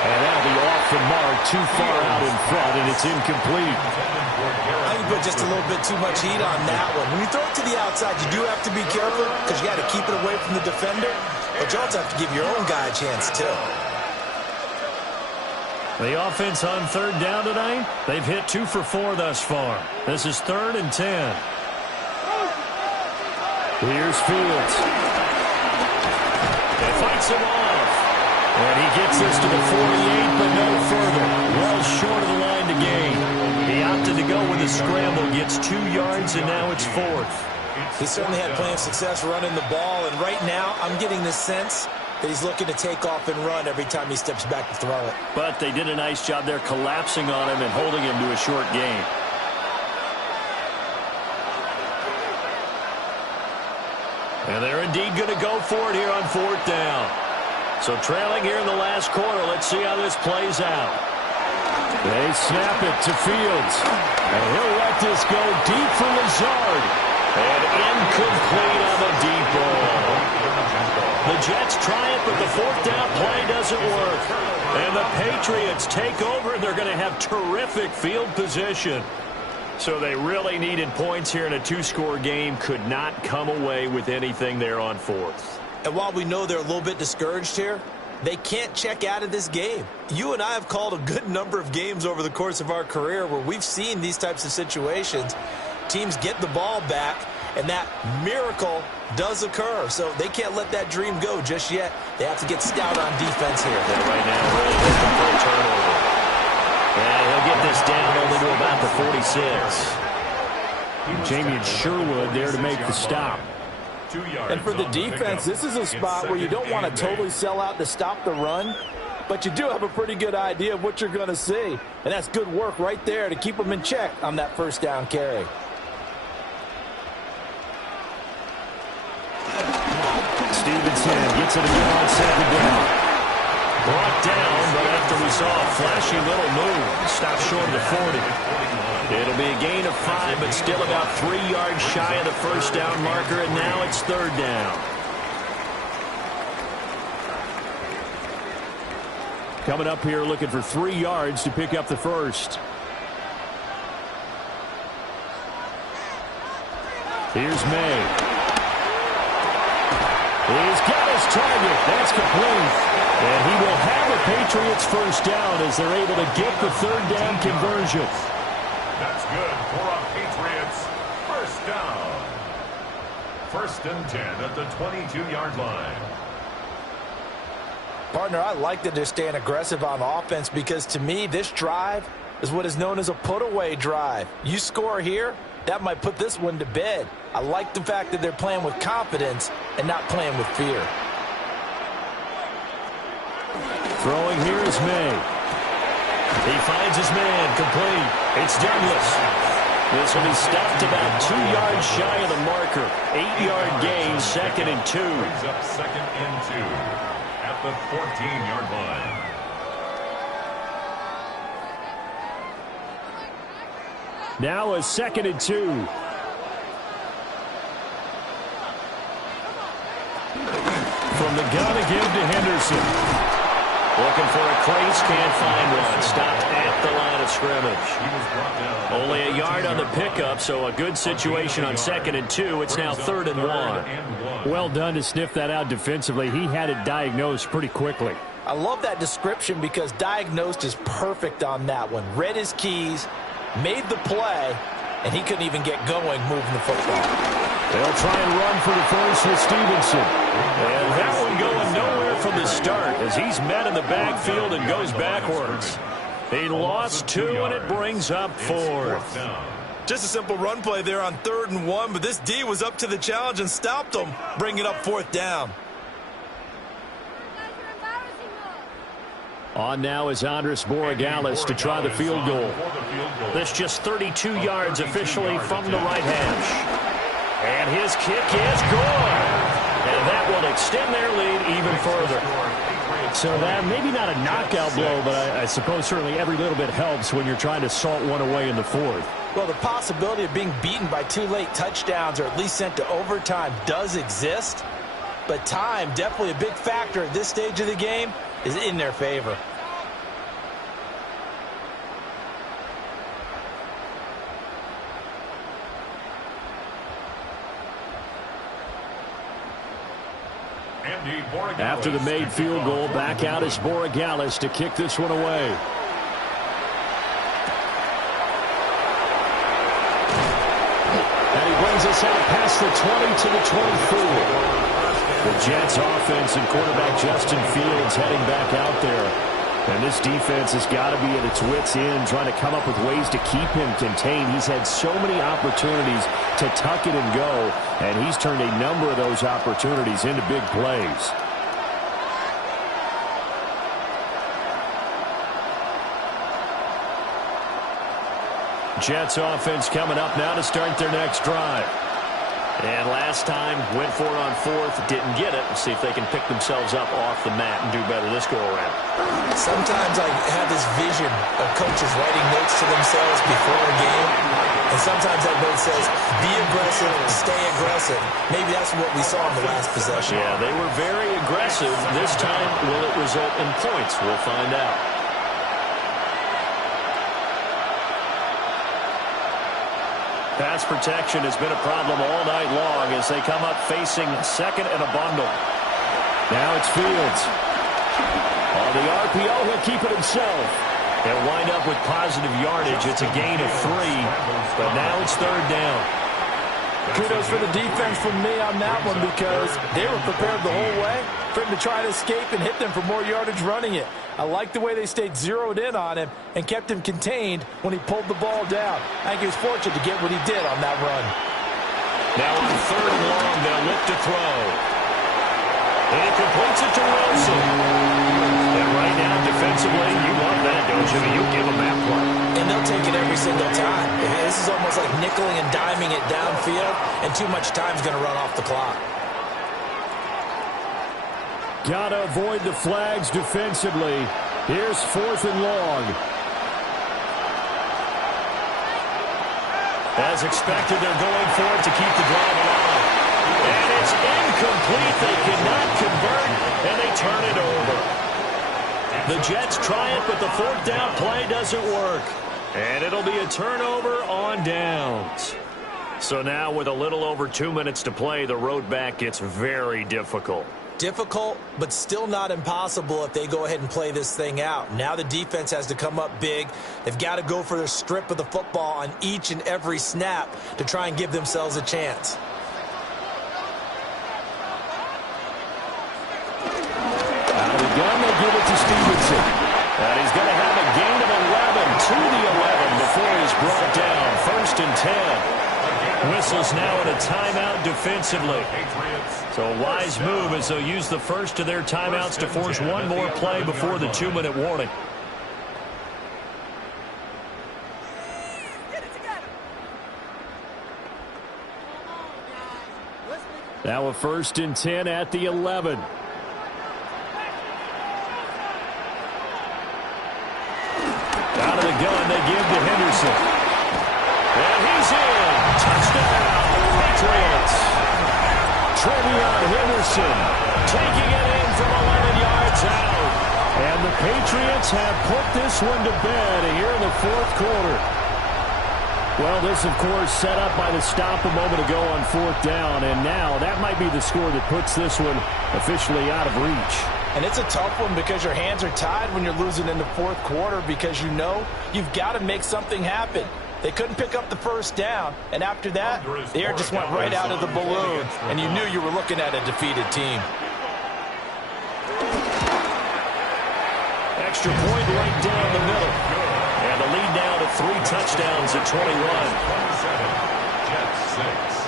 And that'll be off the mark, too far out in front, and it's incomplete. I think you put just a little bit too much heat on that one. When you throw it to the outside, you do have to be careful because you got to keep it away from the defender, but you also have to give your own guy a chance too. The offense on third down tonight, they've hit 2 for 4 thus far. This is 3rd and 10. Here's Fields. And fights him off. And he gets this to the 48, but no further. Well short of the line to gain. He opted to go with a scramble, gets 2 yards, and now it's 4th. He certainly had plenty of success running the ball, and right now I'm getting the sense that he's looking to take off and run every time he steps back to throw it. But they did a nice job there collapsing on him and holding him to a short gain. And they're indeed going to go for it here on 4th down. So trailing here in the last quarter, let's see how this plays out. They snap it to Fields. And he'll let this go deep for Lazard. And incomplete on the deep ball. The Jets try it, but the 4th down play doesn't work. And the Patriots take over, and they're going to have terrific field position. So they really needed points here in a 2-score game. Could not come away with anything there on 4th. And while we know they're a little bit discouraged here, they can't check out of this game. You and I have called a good number of games over the course of our career where we've seen these types of situations. Teams get the ball back, and that miracle does occur. So they can't let that dream go just yet. They have to get stout on defense here. Yeah, right now, really looking for a turnover. And he'll get this down only to about the 46. Jamie Sherwood there to make the stop. And for the defense, this is a spot where you don't want to totally sell out to stop the run, but you do have a pretty good idea of what you're going to see. And that's good work right there to keep them in check on that 1st down carry. Stevenson gets it again on 2nd down. Brought down, but after we saw a flashy little move, stopped short of the 40. It'll be a gain of 5, but still about 3 yards shy of the 1st down marker, and now it's 3rd down. Coming up here looking for 3 yards to pick up the first. Here's May. He's got his target. That's complete. And he will have a Patriots first down as they're able to get the 3rd down conversion. That's good for a Patriots first down. 1st and 10 at the 22-yard line. Partner, I like that they're staying aggressive on offense because to me, this drive is what is known as a put-away drive. You score here, that might put this one to bed. I like the fact that they're playing with confidence and not playing with fear. Throwing here is May. He finds his man, complete. It's Douglas. This will be stopped about 2 yards shy of the marker. 8-yard gain, 2nd and 2. Brings up 2nd and 2 at the 14-yard line. Now a 2nd and 2. From the gun again to Henderson. Looking for a crease, can't find one. Stopped at the line of scrimmage. Only a yard on the pickup, so a good situation on 2nd and 2. It's now 3rd and 1. Well done to sniff that out defensively. He had it diagnosed pretty quickly. I love that description because diagnosed is perfect on that one. Read his keys, made the play, and he couldn't even get going moving the football. They'll try and run for the first with Stevenson. And that one going nowhere from the start as he's met in the backfield and goes backwards. He lost 2, and it brings up 4th. Just a simple run play there on 3rd and 1, but this D was up to the challenge and stopped him, bringing up 4th down. On now is Andres Borregales to try the field goal. This just 32 yards officially from the right hash. And his kick is good. And that will extend their lead even further. So that maybe not a knockout blow, but I suppose certainly every little bit helps when you're trying to salt one away in the 4th. Well, the possibility of being beaten by 2 late touchdowns or at least sent to overtime does exist. But time, definitely a big factor at this stage of the game, is in their favor. After the made field goal, back out is Borregales to kick this one away. And he brings us out past the 20 to the 24. The Jets offense and quarterback Justin Fields heading back out there. And this defense has got to be at its wits' end, trying to come up with ways to keep him contained. He's had so many opportunities to tuck it and go, and he's turned a number of those opportunities into big plays. Jets offense coming up now to start their next drive. And last time, went for it on 4th, didn't get it. See if they can pick themselves up off the mat and do better this go-around. Sometimes I have this vision of coaches writing notes to themselves before a game. And sometimes that note says, be aggressive, stay aggressive. Maybe that's what we saw in the last possession. Yeah, they were very aggressive. This time, will it result in points? We'll find out. Pass protection has been a problem all night long as they come up facing 2nd and a bundle. Now it's Fields. On the RPO, he'll keep it himself. They'll wind up with positive yardage. It's a gain of 3, but now it's 3rd down. Kudos for the defense from me on that one because they were prepared the whole way for him to try to escape and hit them for more yardage running it. I like the way they stayed zeroed in on him and kept him contained when he pulled the ball down. I think he was fortunate to get what he did on that run. Now on 3rd and long, they'll look to throw. And he completes it to Wilson. And right now, defensively, you want that, don't you? You give them that play. And they'll take it every single time. This is almost like nickeling and diming it downfield, and too much time's going to run off the clock. Got to avoid the flags defensively. Here's 4th and long. As expected, they're going for it to keep the drive alive. And it's incomplete. They cannot convert, and they turn it over. The Jets try it, but the fourth down play doesn't work. And it'll be a turnover on downs. So now with a little over 2 minutes to play, the road back gets very difficult. Difficult, but still not impossible if they go ahead and play this thing out. Now the defense has to come up big. They've got to go for their strip of the football on each and every snap to try and give themselves a chance. Out of the gun, they give it to Stevenson. And he's going to have a gain of 11 to the 11 before he's brought down. 1st and 10. Whistles now in a timeout defensively. So a wise move as they'll use the first of their timeouts to force one more play before the 2-minute warning. Now a 1st and 10 at the 11. Out of the gun, they give to Henderson. And he's in. Touchdown, Patriots. Trevion Henderson taking it in from 11 yards out. And the Patriots have put this one to bed here in the 4th quarter. Well, this, of course, set up by the stop a moment ago on 4th down. And now that might be the score that puts this one officially out of reach. And it's a tough one because your hands are tied when you're losing in the 4th quarter because you know you've got to make something happen. They couldn't pick up the 1st down, and after that, the air just went right out of the balloon, and you knew you were looking at a defeated team. Extra point right down the middle. And the lead now to 3 touchdowns at 21. 27, Jets 6.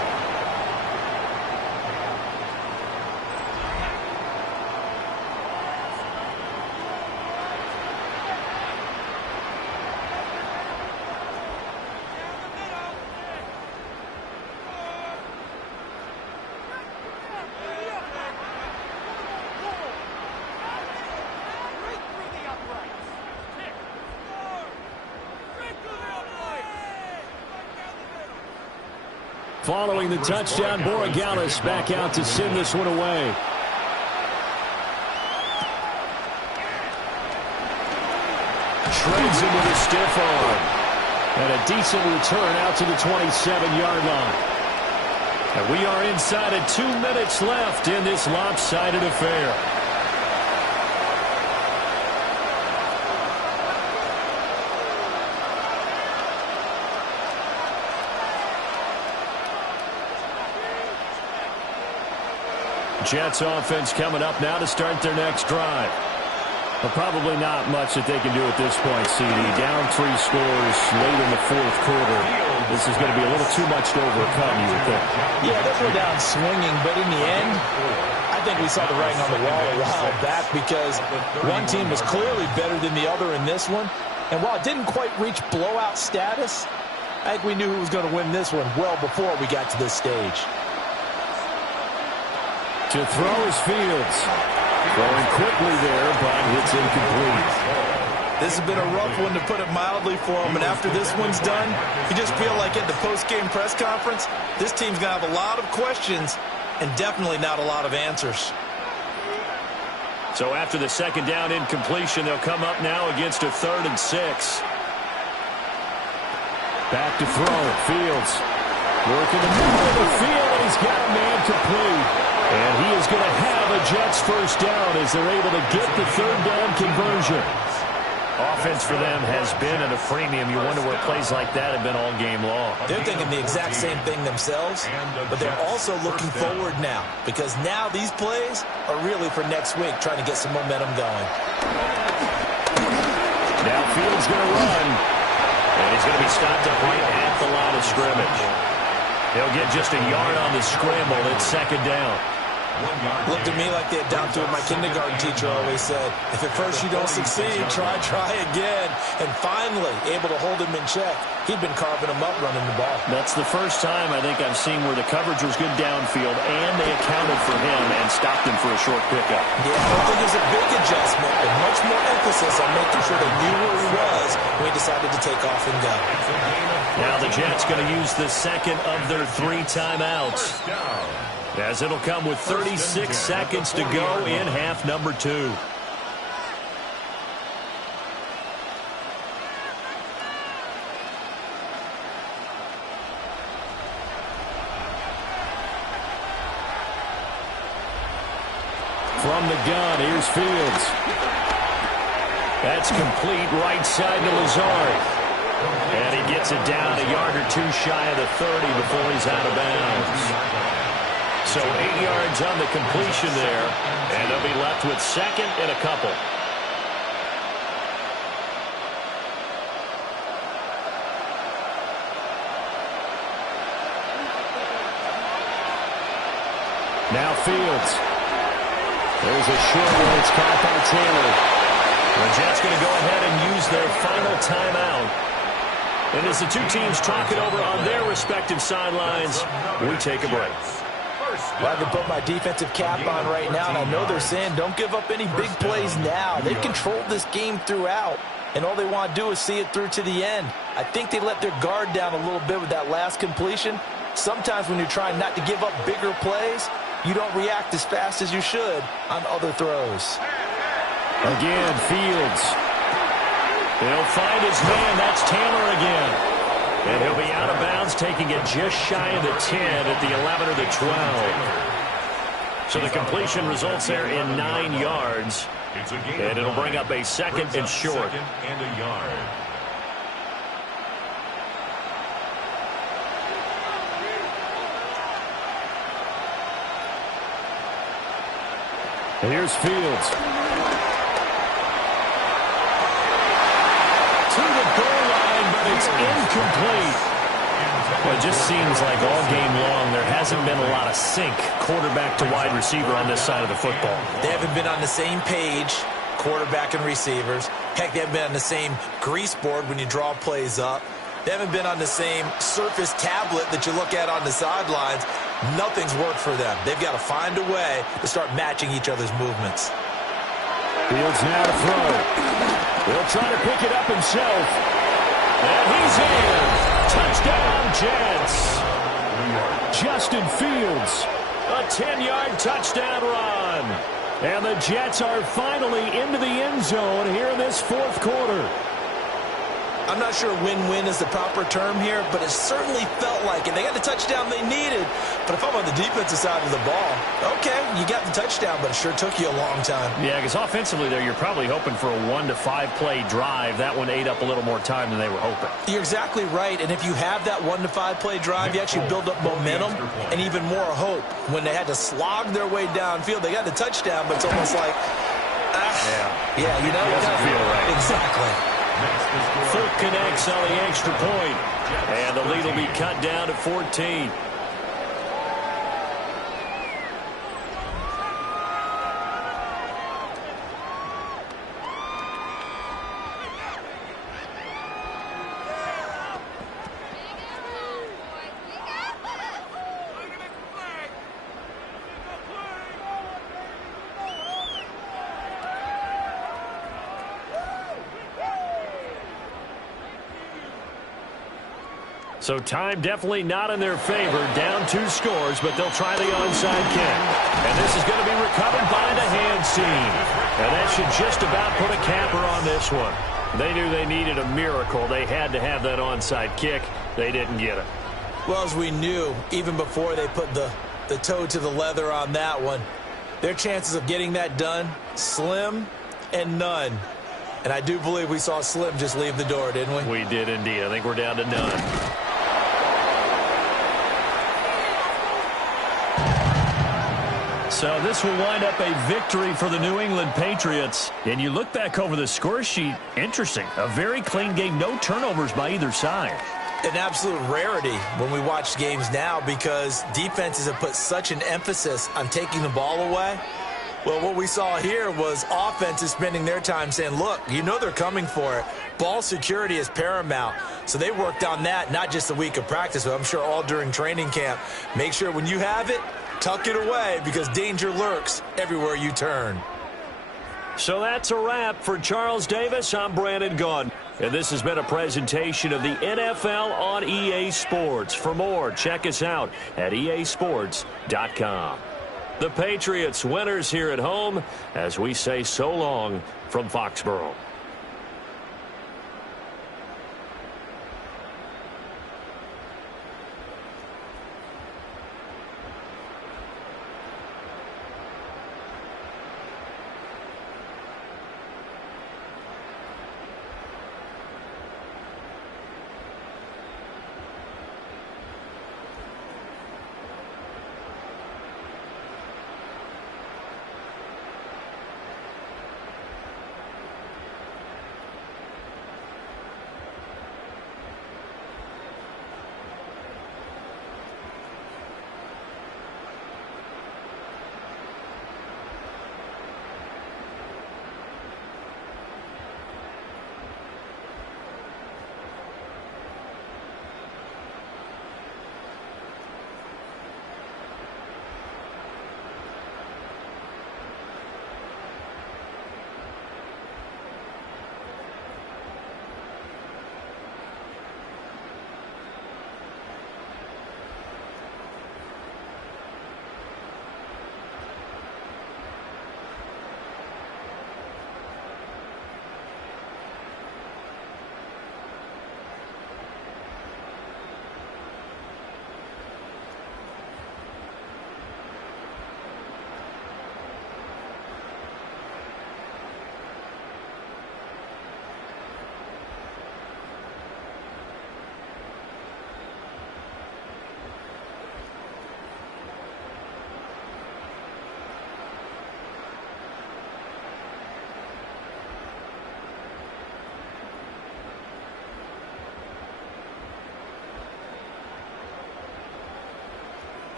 Following the touchdown, Borregales back out to send this one away. Shreds him with a stiff arm. And a decent return out to the 27-yard line. And we are inside of 2 minutes left in this lopsided affair. Jets offense coming up now to start their next drive. But probably not much that they can do at this point, CD. Down 3 scores late in the 4th quarter. This is going to be a little too much to overcome, you would think. Yeah, they'll go down swinging, but in the end, I think we saw the writing on the wall a while back because one team was clearly better than the other in this one. And while it didn't quite reach blowout status, I think we knew who was going to win this one well before we got to this stage. To throw is Fields. Throwing quickly there, but it's incomplete. This has been a rough one, to put it mildly, for him. And after this one's done, you just feel like at the post-game press conference, this team's going to have a lot of questions and definitely not a lot of answers. So after the 2nd down incompletion, they'll come up now against a 3rd and 6. Back to throw. Fields working the middle of the field, and he's got a man complete. And he is going to have a Jets 1st down as they're able to get the 3rd down conversion. Offense for them has been at a premium. You wonder where plays like that have been all game long. They're thinking the exact same thing themselves, but they're also looking forward now because now these plays are really for next week, trying to get some momentum going. Now Fields going to run, and he's going to be stopped up right at the line of scrimmage. He'll get just a yard on the scramble. It's 2nd down. Looked at me like they had down to what my kindergarten teacher always said. If at first you don't succeed, try again. And finally, able to hold him in check. He'd been carving him up running the ball. That's the first time I think I've seen where the coverage was good downfield and they accounted for him and stopped him for a short pickup. Yeah, I don't think it was a big adjustment, but much more emphasis on making sure they knew where he was when he decided to take off and go. Now the Jets going to use the 2nd of their 3 timeouts, as it'll come with 36 seconds to go in half number 2. From the gun, here's Fields. That's complete right side to Lazard. And he gets it down a yard or two shy of the 30 before he's out of bounds. So 8 yards on the completion there, and they'll be left with second and a couple. Now Fields. There's a short one. It's caught by Taylor. The Jets going to go ahead and use their final timeout. And as the two teams talk it over on their respective sidelines, we take a break. Well, I can put my defensive cap on right now, and I know they're saying don't give up any big plays now. They've controlled this game throughout, and all they want to do is see it through to the end. I think they let their guard down a little bit with that last completion. Sometimes when you're trying not to give up bigger plays, you don't react as fast as you should on other throws. Again, Fields. He'll find his man. That's Taylor again. And he'll be out of bounds, taking it just shy of the 10 at the 11 or the 12. So the completion results there in 9 yards. And it'll bring up a second and short. Second and a yard. And here's Fields. To the goal line, but it's incomplete. Well, it just seems like all game long there hasn't been a lot of sync quarterback to wide receiver on this side of the football. They haven't been on the same page, quarterback and receivers. Heck, they haven't been on the same grease board when you draw plays up. They haven't been on the same surface tablet that you look at on the sidelines. Nothing's worked for them. They've got to find a way to start matching each other's movements. Fields now to throw. He'll try to pick it up himself. And he's in. Touchdown, Jets. Justin Fields. A 10-yard touchdown run. And the Jets are finally into the end zone here in this fourth quarter. I'm not sure win-win is the proper term here, but it certainly felt like it. They got the touchdown they needed, but if I'm on the defensive side of the ball, okay, you got the touchdown, but it sure took you a long time. Yeah, because offensively there, you're probably hoping for a 1 to 5 play drive. That one ate up a little more time than they were hoping. You're exactly right, and if you have that 1 to 5 play drive, you actually build up momentum and even more hope. When they had to slog their way downfield, they got the touchdown, but it's almost like, yeah, you know, it doesn't feel right. Exactly. Foot connects on the extra point, and the lead will be cut down to 14. So time definitely not in their favor. Down 2 scores, but they'll try the onside kick. And this is going to be recovered by the hands team. And that should just about put a capper on this one. They knew they needed a miracle. They had to have that onside kick. They didn't get it. Well, as we knew, even before they put the toe to the leather on that one, their chances of getting that done, slim and none. And I do believe we saw Slim just leave the door, didn't we? We did indeed. I think we're down to none. So this will wind up a victory for the New England Patriots. And you look back over the score sheet, interesting. A very clean game, no turnovers by either side. An absolute rarity when we watch games now because defenses have put such an emphasis on taking the ball away. Well, what we saw here was offenses spending their time saying, look, you know they're coming for it. Ball security is paramount. So they worked on that, not just a week of practice, but I'm sure all during training camp. Make sure when you have it, tuck it away because danger lurks everywhere you turn. So that's a wrap for Charles Davis. I'm Brandon Gaudin. And this has been a presentation of the NFL on EA Sports. For more, check us out at easports.com. The Patriots winners here at home as we say so long from Foxborough.